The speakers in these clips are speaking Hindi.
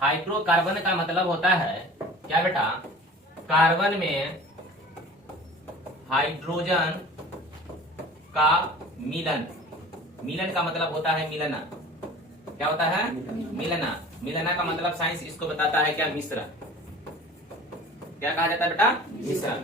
हाइड्रोकार्बन का मतलब होता है क्या बेटा, कार्बन में हाइड्रोजन का मिलन। मिलन का मतलब होता है मिलना। क्या होता है? मिलना। मिलना का मतलब साइंस इसको बताता है क्या, मिश्रण। क्या कहा जाता है बेटा? मिश्रण।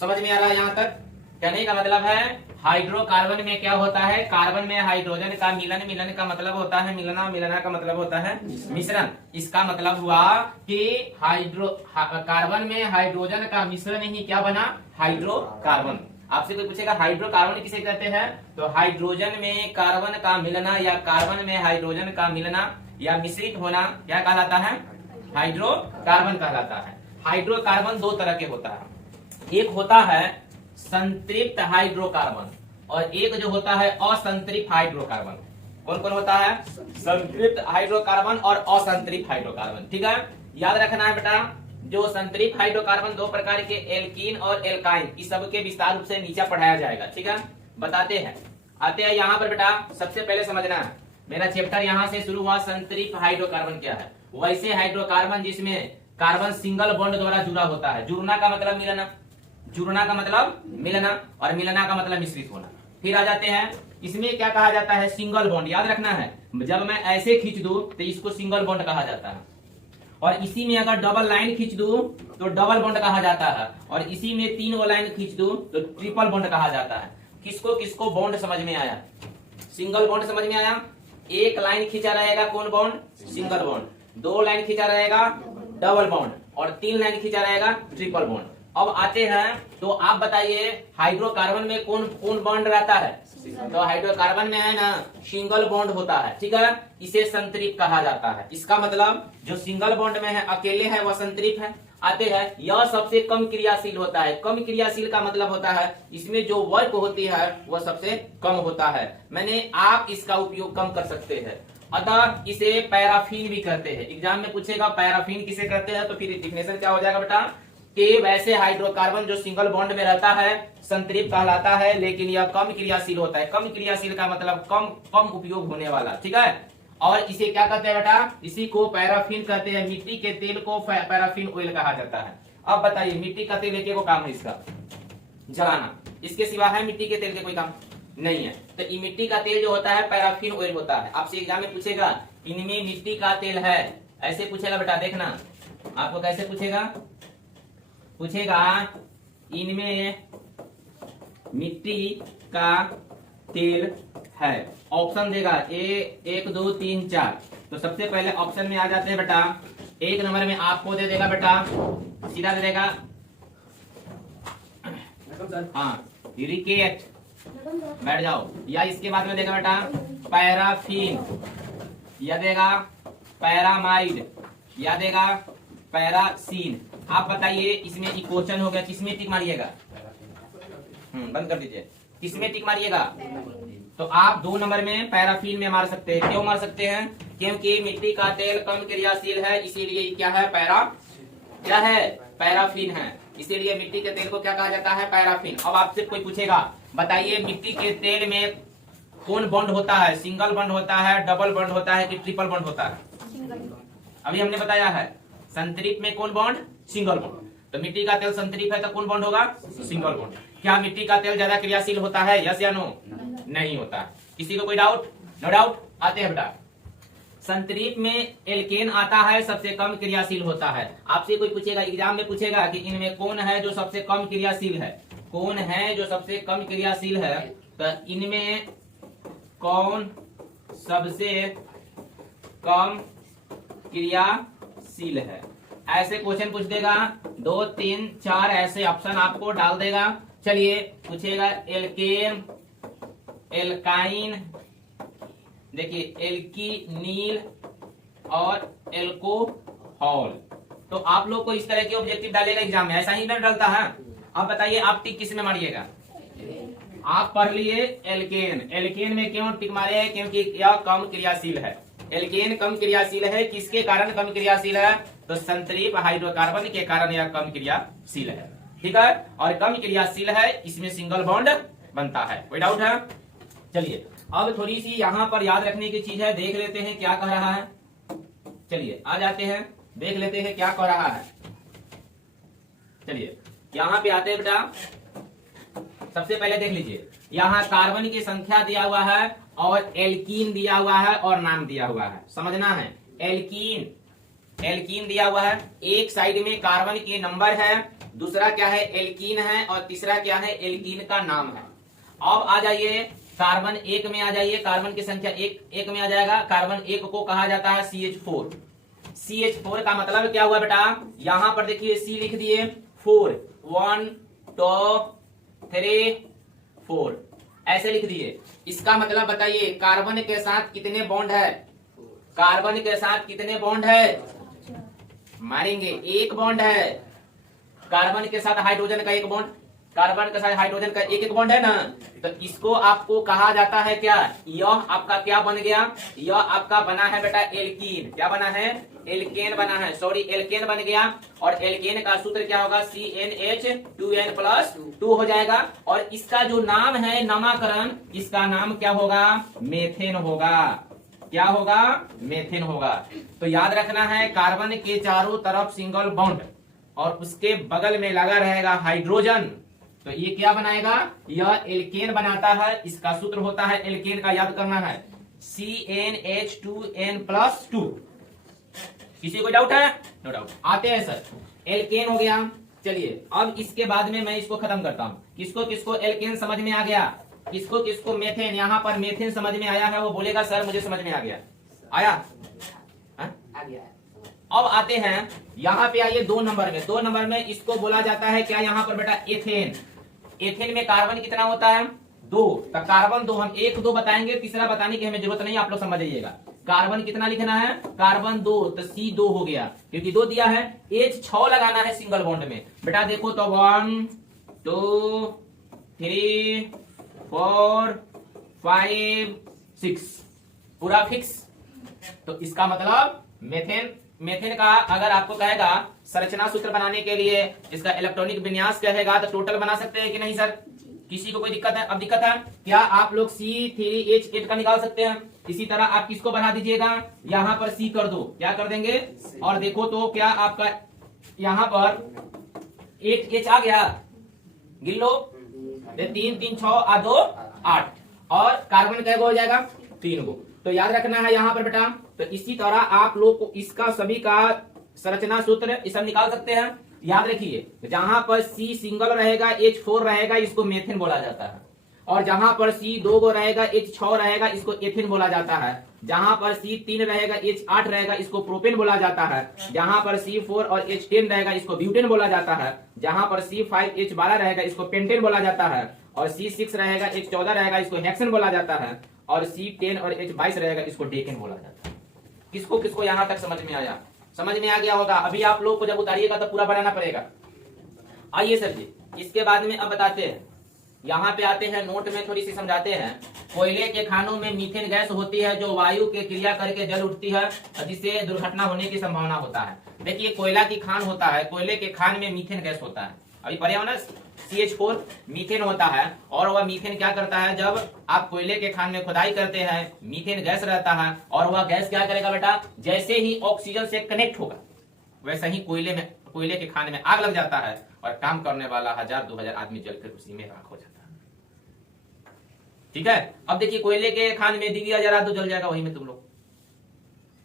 समझ में आ रहा है यहाँ तक? कहने का मतलब है हाइड्रोकार्बन में क्या होता है, कार्बन में हाइड्रोजन का मिलन। मिलन का मतलब होता है मिलना, मिलना का मतलब होता है मिश्रण। इसका मतलब हुआ कि कार्बन में हाइड्रोजन का मिश्रण ही क्या बना, हाइड्रोकार्बन। आपसे कोई पूछेगा हाइड्रोकार्बन किसे कहते हैं, तो हाइड्रोजन में कार्बन का मिलना या कार्बन में हाइड्रोजन का मिलना या मिश्रित होना क्या कहलाता है, हाइड्रोकार्बन कहलाता है। हाइड्रोकार्बन दो तरह के होता है, एक होता है संतृप्त हाइड्रोकार्बन और एक जो होता है असंतृप्त हाइड्रोकार्बन। कौन कौन होता है? संतृप्त हाइड्रोकार्बन और असंतृप्त हाइड्रोकार्बन। ठीक है, याद रखना है बेटा। जो संतृप्त हाइड्रोकार्बन दो प्रकार के, एल्कीन और एल्काइन, इस सब के विस्तार रूप से नीचे पढ़ाया जाएगा। ठीक है, बताते हैं। आते हैं यहाँ पर बेटा, सबसे पहले समझना है मेरा चैप्टर यहाँ से शुरू हुआ, संतृप्त हाइड्रोकार्बन क्या है। वैसे हाइड्रोकार्बन जिसमें कार्बन सिंगल बॉन्ड द्वारा जुड़ा होता है। जुड़ना का मतलब मिलना, जुड़ना का मतलब मिलना और मिलना का मतलब मिश्रित होना। फिर आ जाते हैं, इसमें क्या कहा जाता है, सिंगल बॉन्ड। याद रखना है, जब मैं ऐसे खींच दूं तो इसको सिंगल बॉन्ड कहा जाता है, और इसी में अगर डबल लाइन खींच दूं तो डबल बॉन्ड कहा जाता है, और इसी में तीन लाइन खींच दूं तो ट्रिपल बॉन्ड कहा जाता है। किसको किसको बॉन्ड समझ में आया? सिंगल बॉन्ड समझ में आया। एक लाइन खींचा रहेगा कौन बॉन्ड, सिंगल बॉन्ड। दो लाइन खींचा रहेगा डबल बॉन्ड, और तीन लाइन खींचा रहेगा ट्रिपल बॉन्ड। अब आते हैं, तो आप बताइए हाइड्रोकार्बन में कौन कौन बॉन्ड रहता है? तो हाइड्रोकार्बन में है ना सिंगल बॉन्ड होता है। ठीक है, इसे संतृप्त कहा जाता है। इसका मतलब जो सिंगल बॉन्ड में है, अकेले है, वह संतृप्त है। आते हैं, यह सबसे कम क्रियाशील होता है। कम क्रियाशील का मतलब होता है इसमें जो वर्क होती है वह सबसे कम होता है। मैंने आप इसका उपयोग कम कर सकते हैं, अतः इसे पैराफिन भी कहते हैं। एग्जाम में पूछेगा पैराफिन किसे कहते हैं, तो फिर डिफिनेशन क्या हो जाएगा बेटा, कि वैसे हाइड्रोकार्बन जो सिंगल बॉन्ड में रहता है संतृप्त कहलाता है, लेकिन यह कम क्रियाशील होता है। कम क्रियाशील का मतलब कम कम उपयोग होने वाला। ठीक है, और इसे क्या कहते हैं बेटा, इसी को पैराफिन कहते हैं। मिट्टी के तेल को पैराफिन ऑयल कहा जाता है। अब बताइए, मिट्टी का तेल एक काम है इसका, जलाना। इसके सिवा है मिट्टी के तेल के कोई काम नहीं है। तो ये मिट्टी का तेल जो होता है पैराफिन ऑयल होता है। आपसे एग्जाम में पूछेगा इनमें मिट्टी का तेल है, ऐसे पूछेगा बेटा। देखना आपको कैसे पूछेगा, पूछेगा इनमें मिट्टी का तेल है, ऑप्शन देगा एक दो तीन चार। तो सबसे पहले ऑप्शन में आ जाते हैं बेटा, एक नंबर में आपको दे देगा बेटा, सीधा दे देगा हाँ रिकेट, बैठ जाओ। या इसके बाद में देगा बेटा पैराफिन, या देगा पैरामाइड, या देगा पैरासीन। आप बताइए इसमें क्वेश्चन हो गया, किसमें टिक मारिएगा? बंद कर दीजिए। किसमें टिक मारिएगा? तो आप दो नंबर में पैराफिन में मार सकते हैं। क्यों मार सकते हैं? क्योंकि मिट्टी का तेल कम क्रियाशील है, इसीलिए क्या है, क्या है, पैराफिन है। इसीलिए मिट्टी के तेल को क्या कहा जाता है, पैराफिन। अब आपसे कोई पूछेगा बताइए मिट्टी के तेल में कौन बॉन्ड होता है, सिंगल बॉन्ड होता है, डबल बॉन्ड होता है कि ट्रिपल बॉन्ड होता है? अभी हमने बताया है संतृप्त में कौन बॉन्ड, सिंगल बॉन्ड। तो मिट्टी का तेल संतृप्त है तो कौन बॉन्ड होगा, सिंगल बॉन्ड। क्या मिट्टी का तेल ज्यादा क्रियाशील होता है, यस या नो? नहीं होता। किसी को कोई डाउट? No doubt. आते हैं बेटा, संतृप्त में एल्केन आता है, सबसे कम क्रियाशील होता है। आपसे कोई पूछेगा एग्जाम में पूछेगा कि इनमें कौन है जो सबसे कम क्रियाशील है, कौन है जो सबसे कम क्रियाशील है, तो इनमें कौन सबसे कम क्रियाशील है, ऐसे क्वेश्चन पूछ देगा। 2 3 4 ऐसे ऑप्शन आपको डाल देगा। चलिए पूछेगा एल्केन, एल्काइन, देखिए एल्कीनील और एल्कोहल। तो आप लोग को इस तरह के ऑब्जेक्टिव डालेगा एग्जाम में, ऐसा ही ना डालता है। आप बताइए आप टिक किस में मारिएगा? आप पढ़ लिए एल्केन। एल्केन में क्यों टिक मारे हैं? क्योंकि यह कम क्रियाशील है। एल्केन कम क्रियाशील है, किसके कारण कम क्रियाशील है? तो संतृप्त हाइड्रोकार्बन के कारण यह कम क्रियाशील है। ठीक है, और कम क्रियाशील है, इसमें सिंगल बॉन्ड बनता है। कोई डाउट है? चलिए अब थोड़ी सी यहाँ पर याद रखने की चीज है, देख लेते हैं क्या कह रहा है। चलिए आ जाते हैं, देख लेते हैं क्या कर रहा है। चलिए यहाँ पे आते हैं बेटा, सबसे पहले देख लीजिए, यहाँ कार्बन की संख्या दिया हुआ है और एल्कीन दिया हुआ है और नाम दिया हुआ है, समझना है। एल्कीन एल्कीन दिया हुआ है, एक साइड में कार्बन के नंबर है, दूसरा क्या है एल्कीन है, और तीसरा क्या है एल्कीन का नाम है। अब आ जाइए कार्बन एक में आ जाइए, कार्बन की संख्या एक में आ जाएगा। कार्बन एक को कहा जाता है CH4। CH4 का मतलब क्या हुआ बेटा, यहां पर देखिए C लिख दिए, 4 1 2 3 4 ऐसे लिख दिए। इसका मतलब बताइए कार्बन के साथ कितने बॉन्ड है, कार्बन के साथ कितने बॉन्ड है, मारेंगे एक बॉन्ड है। कार्बन के साथ हाइड्रोजन का एक बॉन्ड, कार्बन के साथ हाइड्रोजन का एक बॉन्ड है ना, तो इसको आपको कहा जाता है क्या, यह आपका क्या बन गया, यह आपका बना है बेटा एल्कीन। क्या बना है, एल्केन बना है, सॉरी एल्केन बन गया। और एल्केन का सूत्र क्या होगा, CnH2n+2 हो जाएगा। और इसका जो नाम है नामकरण, इसका नाम क्या होगा, मेथेन होगा। क्या होगा, मेथेन होगा। तो याद रखना है कार्बन के चारों तरफ सिंगल बॉन्ड और उसके बगल में लगा रहेगा हाइड्रोजन, तो ये क्या बनाएगा, यह एल्केन बनाता है। इसका सूत्र होता है एल्केन का, याद करना है CnH2n+2। किसी को डाउट है, नो डाउट। आते हैं सर, एल्केन हो गया। चलिए अब इसके बाद में मैं इसको खत्म करता हूं। किसको किसको एल्केन समझ में आ गया, किसको किसको मेथेन, यहाँ पर मेथेन समझ में आया है, वो बोलेगा सर मुझे समझ में आ गया। आया आ गया। अब आते हैं यहाँ पे आइए 2 नंबर में। 2 नंबर में इसको बोला जाता है क्या, यहाँ पर बेटा एथेन। एथेन में कार्बन कितना होता है, 2। तो कार्बन 2 हम 1 2 बताएंगे, तीसरा बताने की हमें जरूरत नहीं, आप लोग समझ जाइएगा। कार्बन कितना लिखना है, कार्बन 2, तो C2 हो गया क्योंकि 2 दिया है। H 6 लगाना है सिंगल बॉन्ड में बेटा, देखो तो 1 2 3 4 5 6 पूरा फिक्स। तो इसका मतलब मेथेन, मेथेन का अगर आपको कहेगा संरचना सूत्र बनाने के लिए इसका इलेक्ट्रॉनिक विन्यास कहेगा तो टोटल बना सकते हैं कि नहीं सर, किसी को कोई दिक्कत है। अब दिक्कत है क्या, आप लोग C3H8 का निकाल सकते हैं। इसी तरह आप किसको बढ़ा दीजिएगा, यहाँ पर C कर दो, क्या कर देंगे, और देखो तो क्या आपका यहाँ पर 8H आ गया, गिन लो, 3 3 6 और 2 8, और कार्बन कै गो हो जाएगा, 3 गो। तो याद रखना है यहाँ पर बेटा। तो इसी तरह आप लोग को इसका सभी का संरचना सूत्र ये सब निकाल सकते हैं। याद रखिए जहां पर C सिंगल रहेगा, H4 रहेगा, इसको मेथेन बोला जाता है। और जहां पर C 2 गो रहेगा, H6 रहेगा, इसको एथेन बोला जाता है। जहां पर C 3 रहेगा, H8 रहेगा, इसको प्रोपेन बोला जाता है। जहां पर C4 और H10 रहेगा, इसको ब्यूटेन बोला जाता है। जहां पर C5 H12 रहेगा, इसको पेंटेन बोला जाता है। और C6 रहेगा, H14 रहेगा, इसको हेक्सेन बोला जाता है। और C10 और H22 रहेगा, इसको डेकेन बोला जाता है। किसको किसको यहाँ तक समझ में आया, समझ में आ गया होगा। अभी आप लोग को जब उतारिएगा तो पूरा बनाना पड़ेगा। आइए सर जी, इसके बाद में अब बताते हैं, यहाँ पे आते हैं, नोट में थोड़ी सी समझाते हैं। कोयले के खानों में मीथेन गैस होती है जो वायु के क्रिया करके जल उठती है, जिससे दुर्घटना होने की संभावना होता है। देखिए कोयला की खान होता है, कोयले के खान में मीथेन गैस होता है। अभी पर्यावरण CH4 मीथेन होता है, और वह मीथेन क्या करता है, जब आप कोयले के खान में खुदाई करते हैं, मीथेन गैस रहता है, और वह गैस क्या करेगा बेटा, जैसे ही ऑक्सीजन से कनेक्ट होगा वैसे ही कोयले के खान में आग लग जाता है, और काम करने वाला 1000-2000 आदमी जलकर उसी में राख हो जाता है। ठीक है, अब देखिए कोयले के खान में दिया जरा तो जल जाएगा वही में तुम लोग।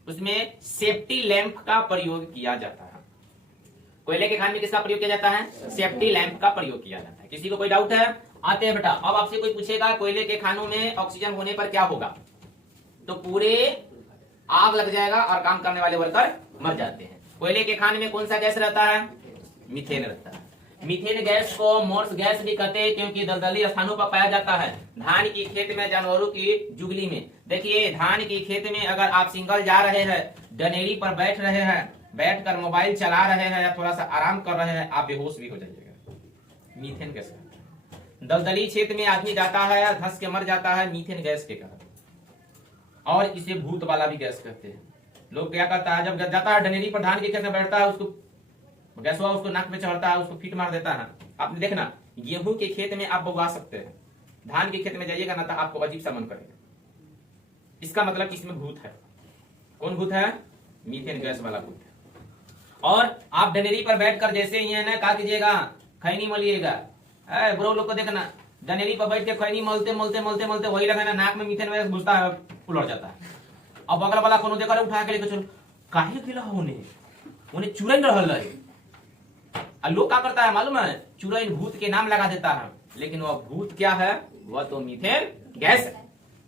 उसमें सेफ्टी लैंप का प्रयोग किया जाता है। कोयले के खान में किसका प्रयोग किया जाता है, सेफ्टी लैंप का प्रयोग किया जाता है। किसी को कोई डाउट है, आते हैं बेटा। अब आपसे कोई पूछेगा कोयले के खानों में ऑक्सीजन होने पर क्या होगा, तो पूरे आग लग जाएगा और काम करने वाले वर्कर मर जाते हैं। कोयले के खान में कौन सा गैस रहता है, मीथेन रहता है। मीथेन गैस को मोर्स गैस भी कहते हैं क्योंकि दलदली स्थानों पर पाया जाता है। धान की खेत में, जानवरों की जुगली में। देखिए धान की खेत में अगर आप सिंगल जा रहे हैं, डनेरी पर बैठ रहे हैं, बैठकर मोबाइल चला रहे हैं या थोड़ा सा आराम कर रहे हैं, आप बेहोश भी हो जाइएगा, मीथेन गैस। दलदली क्षेत्र में आदमी जाता है या धंस के मर जाता है मीथेन गैस के कारण। और इसे भूत वाला भी गैस कहते हैं। लोग क्या करता है, जब जाता है डनेरी पर धान के खेत में बैठता है, उसको गैसवा उसको नाक में चढ़ता है, उसको फीट मार देता है। आपने देखना गेहूं के खेत में आप उगा सकते हैं, धान के खेत में जाइएगा ना तो आपको अजीब सा मन करेगा। इसका मतलब इसमें भूत है। कौन भूत है, मीथेन गैस वाला बुद्ध। और आप डनेरी पर बैठकर जैसे ही है ना क्या कीजिएगा, खैनी मलिएगा। ब्रो लोग को देखना, डनेरी पर बैठ के खैनी मलते मलते मलते मलते वही लगा ना नाक में मीथेन गैस घुसता है, उलट जाता है। अब बगल वाला कोनो देखा उठा के लेके चलो, काहे गिला उन्हें चुरैन रहल है। लोग क्या करता है मालूम है, चुरैन भूत के नाम लगा देता है, लेकिन वह भूत क्या है, वह तो मीथेन गैस है।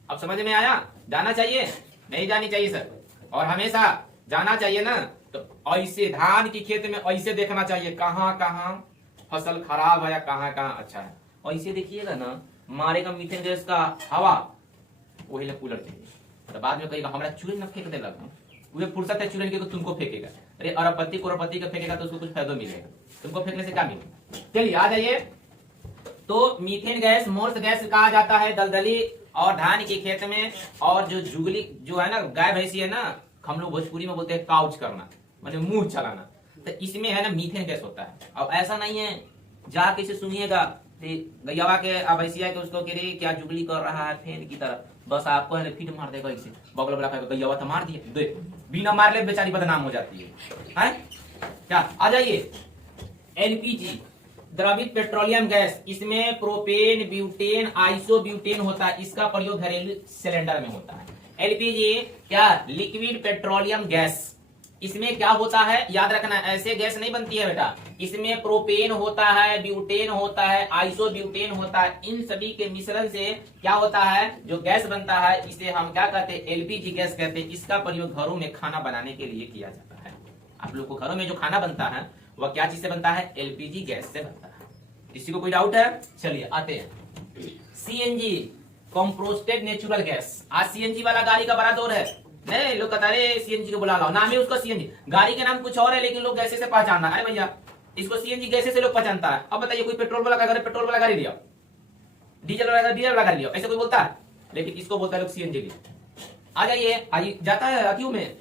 अब समझ में आया? जाना चाहिए नहीं जानी चाहिए सर, और हमेशा जाना चाहिए ना। तो ऐसे धान की खेत में ऐसे देखना चाहिए कहाँ कहाँ फसल खराब है या कहाँ कहाँ अच्छा है, ऐसे देखिएगा ना, मारेगा मीथेन गैस का हवा, वही लोग कूलर चाहिए। तो बाद में कहेगा हमारा चुरैन न फेंक दे लगा, वह फुर्सत है चुरैन के तो तुमको फेंकेगा। अरे अरबपति करोड़पति का फेंकेगा तो उसको कुछ फायदा मिलेगा, तुमको फेंकने से क्या मिलेगा। चलिए आ जाइए। तो मीथेन गैस मोर्स गैस कहा जाता है दलदली और धान के खेत में, और जो जुगली जो है ना गाय भैंसी है ना, हम लोग भोजपुरी में बोलते हैं काउच करना, माने मुंह चलाना, तो इसमें है ना मीथेन गैस होता है। अब ऐसा नहीं है जा कैसे सुनिएगा गैयावा के भैंसिया के उसको कह क्या जुगली कर रहा है फेन की तरह, बस आपको है फिट मार देगा इसे, बगल वाला कहेगा गैयावा तो मार दिया, देख बिना मार ले बेचारी बदनाम हो जाती है क्या। आ जाइए। एलपीजी द्रवित पेट्रोलियम गैस, इसमें प्रोपेन ब्यूटेन आइसोब्यूटेन होता है, इसका प्रयोग घरेलू सिलेंडर में होता है। एलपीजी क्या, लिक्विड पेट्रोलियम गैस, इसमें क्या होता है याद रखना, ऐसे गैस नहीं बनती है बेटा, इसमें प्रोपेन होता है, ब्यूटेन होता है, आइसोब्यूटेन होता है, इन सभी के मिश्रण से क्या होता है जो गैस बनता है, इसे हम क्या कहते हैं, एलपीजी गैस कहते हैं। इसका प्रयोग घरों में खाना बनाने के लिए किया जाता है। आप लोग को घरों में जो खाना बनता है वह क्या चीज से बनता है, एलपीजी गैस से बनता है। किसी को कोई डाउट है? चलिए आते हैं। सीएनजी कॉम्प्रोस्टेड नेचुरल गैस, आज सीएनजी वाला गाड़ी का बड़ा दौर है। नहीं लोग कहता है सीएनजी को बुला लाओ, नाम है उसका सीएनजी, गाड़ी के नाम कुछ और है लेकिन लोग गैसे से पहचानना। अरे भैया इसको सीएनजी गैसे से लोग पहचानता है। अब बताइए कोई पेट्रोल वाला का पेट्रोल वाला गाड़ी लिया, डीजल वाला गाड़ी लिया, ऐसे कोई बोलता है, लेकिन इसको बोलता है लोग सीएनजी लिया। आ जाइए, आइए जाता है अक्यू में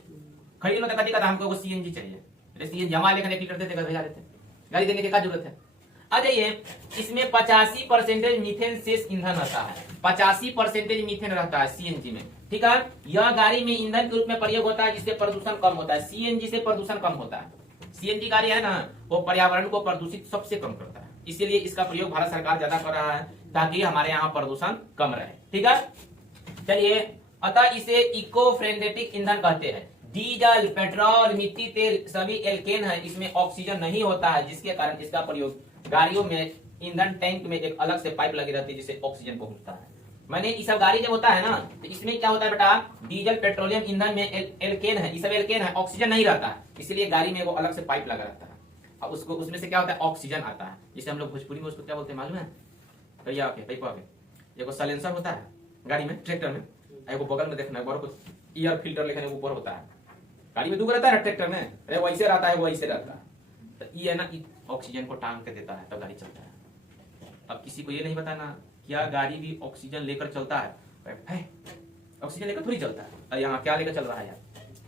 खड़ी लोग कहता हमको सीएनजी चाहिए, सीएनजी हमारे लेकर 1 लीटर देते भेजा देते, गाड़ी देने की क्या जरूरत है। आ जाइए, इसमें 85% मीथेन शेष ईंधन रहता है, 85% मीथेन रहता है सीएनजी में, ठीक है। यह गाड़ी में ईंधन के रूप में प्रयोग होता है जिससे प्रदूषण कम होता है, सीएनजी से प्रदूषण कम होता है। सीएनजी गाड़ी है ना वो पर्यावरण को प्रदूषित सबसे कम करता है, इसीलिए इसका प्रयोग भारत सरकार ज्यादा कर रहा है ताकि हमारे यहाँ प्रदूषण कम रहे, ठीक है। चलिए, अतः इसे इको फ्रेंडली ईंधन कहते हैं। डीजल, पेट्रोल, मिट्टी तेल सभी एल्केन है, इसमें ऑक्सीजन नहीं होता है, जिसके कारण इसका प्रयोग गाड़ियों में ईंधन टैंक में एक अलग से पाइप लगी रहती है जिससे ऑक्सीजन पहुंचता है। मैंने ये सब गाड़ी जब होता है ना तो इसमें क्या होता है बेटा, डीजल पेट्रोलियम ईंधन में एल्केन है, ये सब एल्केन है, ऑक्सीजन नहीं रहता है, इसलिए गाड़ी में वो अलग से पाइप लगा रहता है। अब उसको उसमें से क्या होता है, ऑक्सीजन आता है, जिसे हम लोग भोजपुरी में उसको क्या बोलते हैं मालूम है, भैया एगो साइलेंसर होता है गाड़ी में, ट्रैक्टर में, एगो बगल में देखना है कुछ ईयर फिल्टर लिखने ऊपर होता है, गाड़ी में दूर रहता है ना ट्रैक्टर में, अरे वैसे रहता है, वो ऐसे रहता है, तो ये है ना ऑक्सीजन को टांग के देता है तब गाड़ी चलता है। अब किसी को ये नहीं बताना क्या गाड़ी भी ऑक्सीजन लेकर चलता है, ऑक्सीजन लेकर थोड़ी चलता है, यहाँ क्या लेकर चल रहा है यार।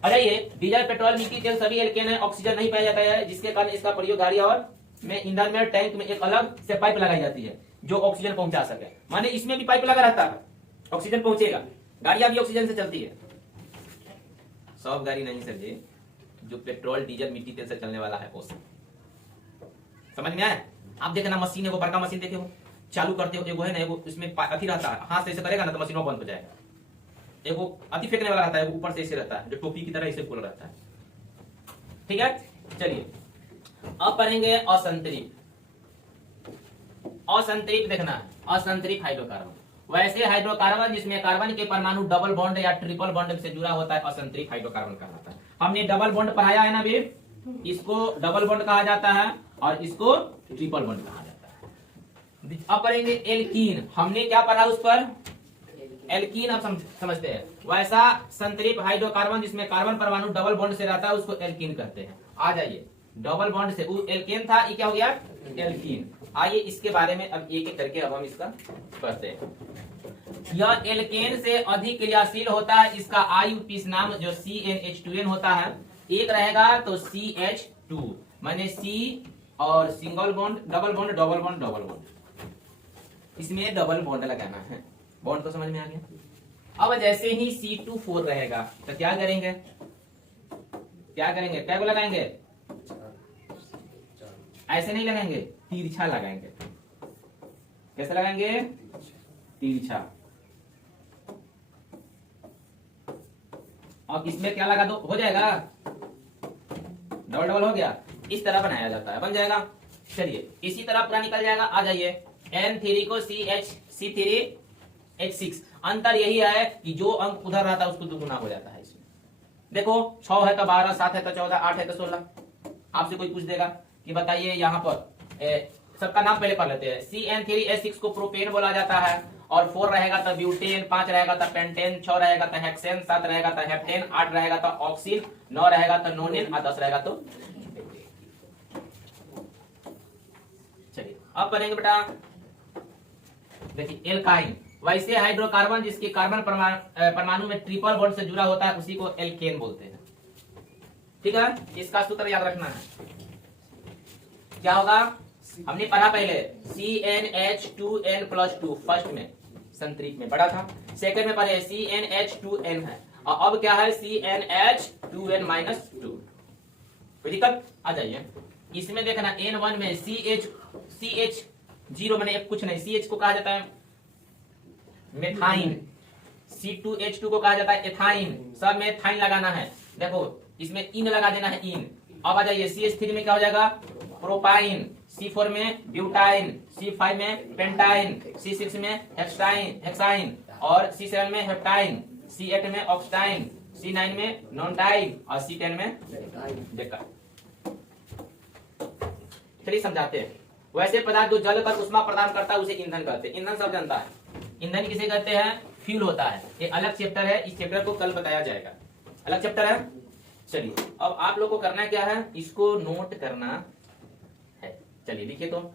अरे ये डीजल पेट्रोल मिट्टी तेल सभी एल्केन है, ऑक्सीजन नहीं पाया जाता है, जिसके कारण इसका प्रयोग गाड़ी और में ईंधन में टैंक में एक अलग से पाइप लगाई जाती है जो ऑक्सीजन पहुंचा सके, माने इसमें भी पाइप लगा रहता है, ऑक्सीजन पहुंचेगा, गाड़ियां भी ऑक्सीजन से चलती है। सब गाड़ी नहीं सर जी, जो पेट्रोल डीजल मिट्टी तेल से चलने वाला है वो समझ में आया। आप देखना मशीन है, वो बड़का मशीन देखे हो, चालू करते हो, एगो है ना एगो उसमें अथी रहता है, हाथ से ऐसे करेगा ना तो मशीन बंद हो जाएगा, एगो अति फेंकने वाला रहता है, ऊपर से ऐसे रहता है जो टोपी की तरह ऐसे खोल रहता है, ठीक है। चलिए अब पढ़ेंगे असंतरित। असंतरित देखना, असंतरित हाइड्रोकार्बन, वैसे हाइड्रोकार्बन जिसमें कार्बन के परमाणु डबल बॉन्ड या ट्रिपल बॉन्ड से जुड़ा होता है असंतरित हाइड्रोकार्बन कहलाता है। हमने डबल बॉन्ड पढ़ाया है ना भी, इसको डबल बॉन्ड कहा जाता है और इसको ट्रिपल बॉन्ड कहा जाता है। अब पढ़ेंगे एल्कीन, हमने क्या पढ़ा उस पर, एल्कीन अब समझते हैं। वैसा संतरित हाइड्रोकार्बन जिसमें कार्बन परमाणु डबल बॉन्ड से रहता है उसको एल्कीन कहते हैं। आ जाइए, डबल बॉन्ड से वो एल्केन था, ये क्या हो गया एल्कीन। आइए इसके बारे में अब एक एक करके अब हम इसका पढ़ते हैं। यह एल्केन से अधिक क्रियाशील होता है, इसका आयुपीस नाम जो CnH2n होता है एक रहेगा तो CH2 माने C और single bond double bond double bond double bond, इसमें डबल बॉन्ड लगाना है। बॉन्ड तो समझ में आ गया। अब जैसे ही C2 4 रहेगा तो क्या करेंगे, क्या करेंगे, क्या को लगाएंगे, ऐसे नहीं लगाएंगे, तिरछा लगाएंगे। कैसे लगाएंगे, तिरछा। और इसमें क्या लगा दो, हो जाएगा, डबल डबल हो गया। इस तरह बनाया जाता है, बन जाएगा। चलिए इसी तरह पूरा निकल जाएगा। आ जाइए, N3 को CH3H6। अंतर यही है कि जो अंक उधर रहता है उसको दुगुना हो जाता है इसमें। देखो 6 है तो 12, 7 है तो 14, 8 है तो 16। आपसे कोई पूछ देगा कि बताइए यहाँ पर सबका नाम पहले पढ़ लेते हैं। CN3H6 को प्रोपेन बोला जाता है, और 4 रहेगा तो ब्यूटेन, 5 रहेगा तो पेंटेन, 6 रहेगा तो हेक्सेन, 7 रहेगा तो हेप्टेन, 8 रहेगा तो ऑक्सीन, 9 रहेगा तो नोनिन और 10 रहेगा तो। चलिए अब पढ़ेंगे बेटा, देखिए एल्काइन। वैसे हाइड्रोकार्बन जिसके कार्बन परमाणु में ट्रिपल बॉन्ड से जुड़ा होता है उसी को एल्केन बोलते हैं। ठीक है, इसका सूत्र याद रखना है। क्या होगा, हमने पढ़ा पहले CnH2n+2 फर्स्ट में, संतृप्त में पढ़ा था। सेकंड में पढ़े CnH2n है, और अब क्या है CnH2n-2। कोई दिक्कत, आ जाइए इसमें देखना। N1 में CH0 मैंने कुछ नहीं, CH को कहा जाता है मेथाइन, C2H2 को कहा जाता है एथाइन। सब में थाइन लगाना है। देखो इसमें इन लगा देना है, इन। अब आ जाइए CH3 में क्या हो जाएगा, प्रोपाइन, C4 में ब्यूटाइन, C5 में पेंटाइन, C6 में हेक्साइन, और C7 में हेप्टाइन, C8 में ऑक्सटाइन, C9 में नॉनटाइन, और C10 में डेका। चलिए समझाते हैं। वैसे पदार्थ जो जल पर उष्मा प्रदान करता है उसे ईंधन कहते हैं। ईंधन सब जानता है। ईंधन किसे कहते हैं, फ्यूल होता है। ये अलग चैप्टर है, इस चैप्टर को कल बताया जाएगा, अलग चैप्टर है। चलिए अब आप लोग को करना क्या है, इसको नोट करना है। चलिए लिखिए तो।